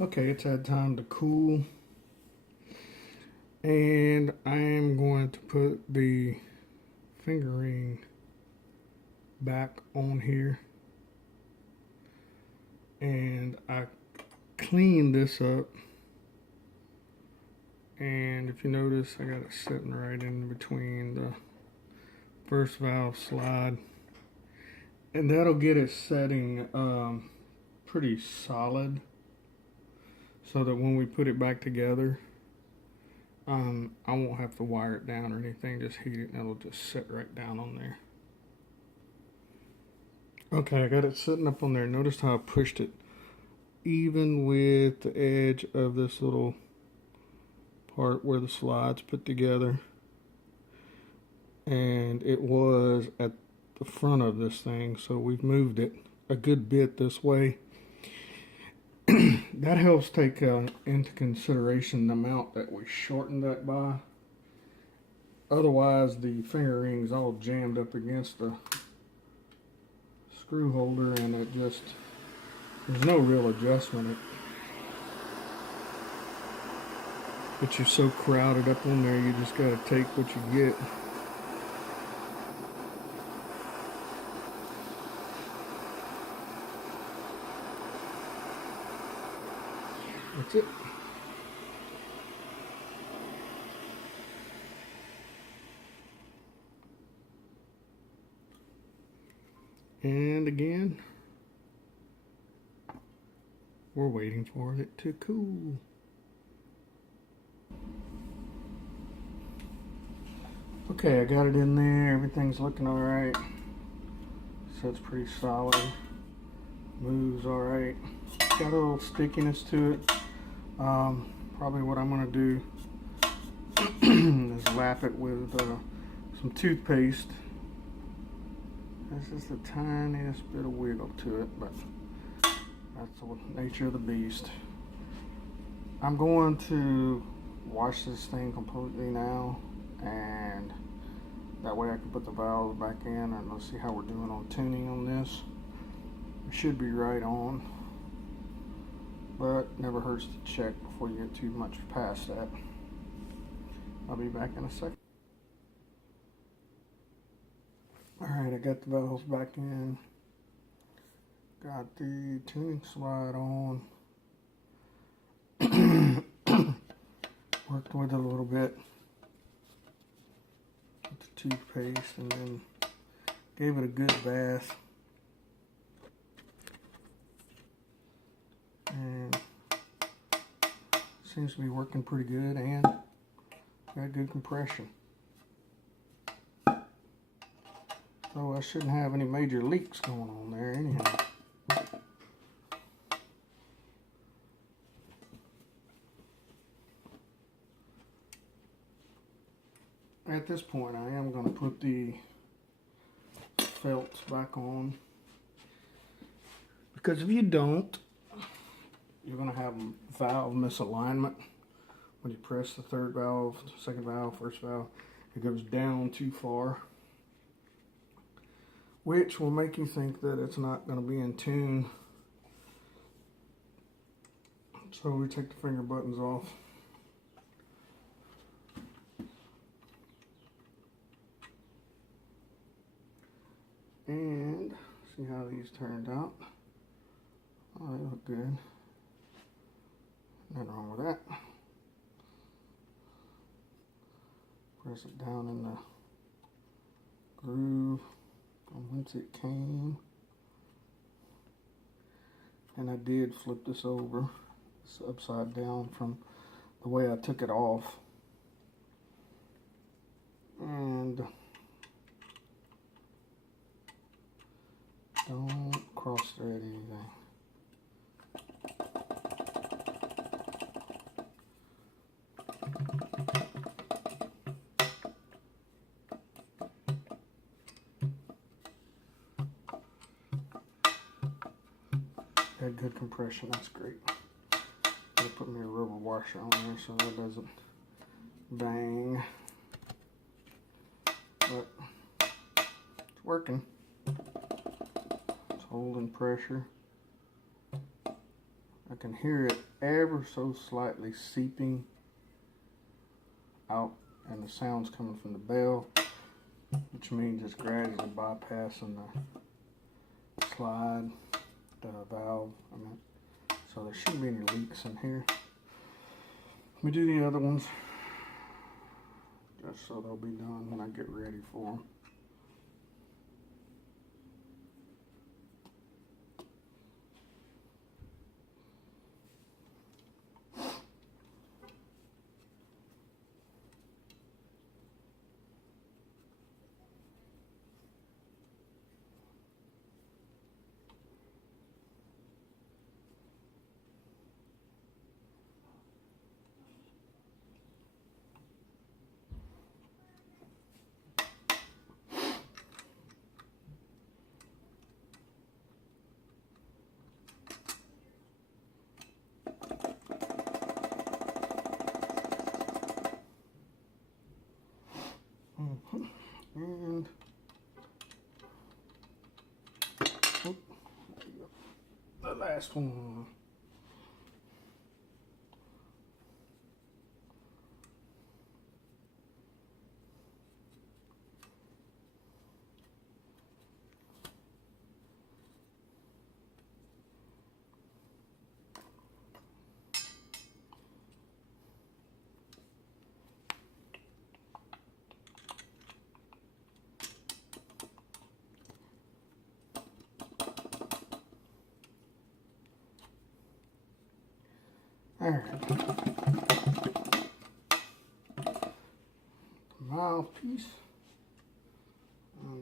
Okay, it's had time to cool. And I am going to put the finger ring back on here. And I cleaned this up. And if you notice, I got it sitting right in between the first valve slide. And that'll get it setting pretty solid, so that when we put it back together, I won't have to wire it down or anything, just heat it and it'll just sit right down on there. Okay, I got it sitting up on there. Notice how I pushed it even with the edge of this little part where the slides put together. And it was at the front of this thing, so we've moved it a good bit this way. That helps take into consideration the amount that we shortened that by. Otherwise, the finger ring's all jammed up against the screw holder, and it just, there's no real adjustment. But you're so crowded up on there, you just gotta take what you get. That's it. And again, we're waiting for it to cool. Okay, I got it in there. Everything's looking all right. So it's pretty solid. Moves all right. Got a little stickiness to it. Probably what I'm gonna do is lap it with some toothpaste. There's just the tiniest bit of wiggle to it, but that's the nature of the beast. I'm going to wash this thing completely now, and that way I can put the valves back in, and let's see how we're doing on tuning on this. It should be right on, but never hurts to check before you get too much past that. I'll be back in a second. Alright, I got the valves back in. Got the tuning slide on. Worked with it a little bit with the toothpaste, and then gave it a good bath. And seems to be working pretty good, and got good compression. So I shouldn't have any major leaks going on there anyhow. At this point, I am going to put the felts back on, because if you don't, you're going to have valve misalignment. When you press the third valve, second valve, first valve, it goes down too far, which will make you think that it's not going to be in tune. So we take the finger buttons off. And see how these turned out. Oh, they look good. Nothing wrong with that. Press it down in the groove from whence it came. And I did flip this over. It's upside down from the way I took it off. And don't cross thread anything. Had good compression, that's great. I'm gonna put me a rubber washer on there so that doesn't bang. But it's working. It's holding pressure. I can hear it ever so slightly seeping out, and the sound's coming from the bell, which means it's gradually bypassing the slide, the valve, so there shouldn't be any leaks in here. Let me do the other ones, just so they'll be done when I get ready for them. And the last one. All right, mouthpiece.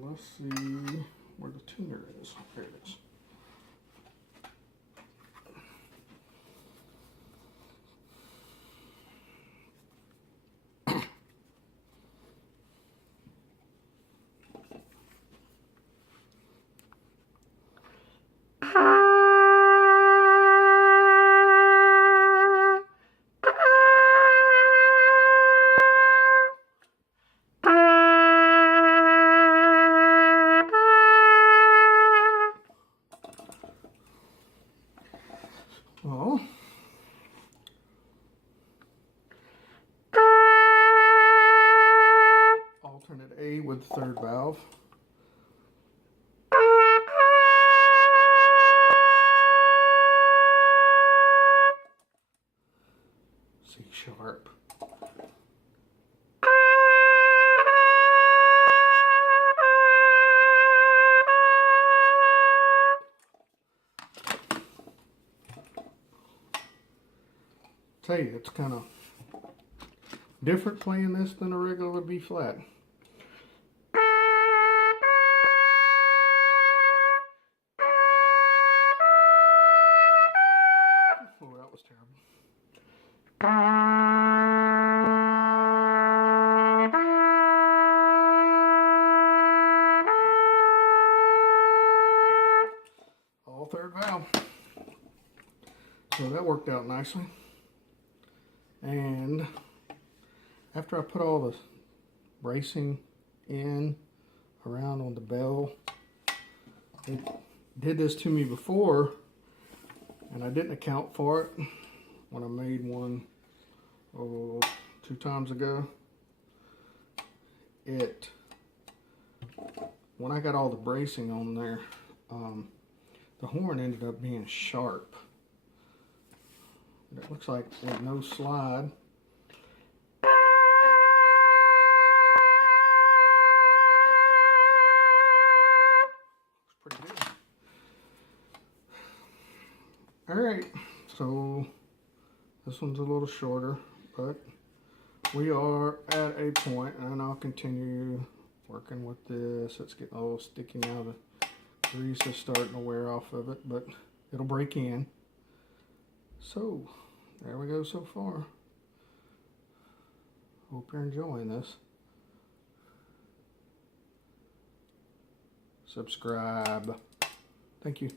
Let's see where the tuner is. There it is. Well, alternate A with third valve. C sharp. Tell you, it's kind of different playing this than a regular B flat. Oh, that was terrible. All third valve. So that worked out nicely. And after I put all the bracing in around on the bell, it did this to me before and I didn't account for it when I made one 2 times ago. When I got all the bracing on there, the horn ended up being sharp. It looks like with no slide. Looks pretty good. Alright, so this one's a little shorter, but we are at a point, and I'll continue working with this. It's getting a little sticky now. The grease is starting to wear off of it, but it'll break in. So, there we go so far. Hope you're enjoying this. Subscribe. Thank you.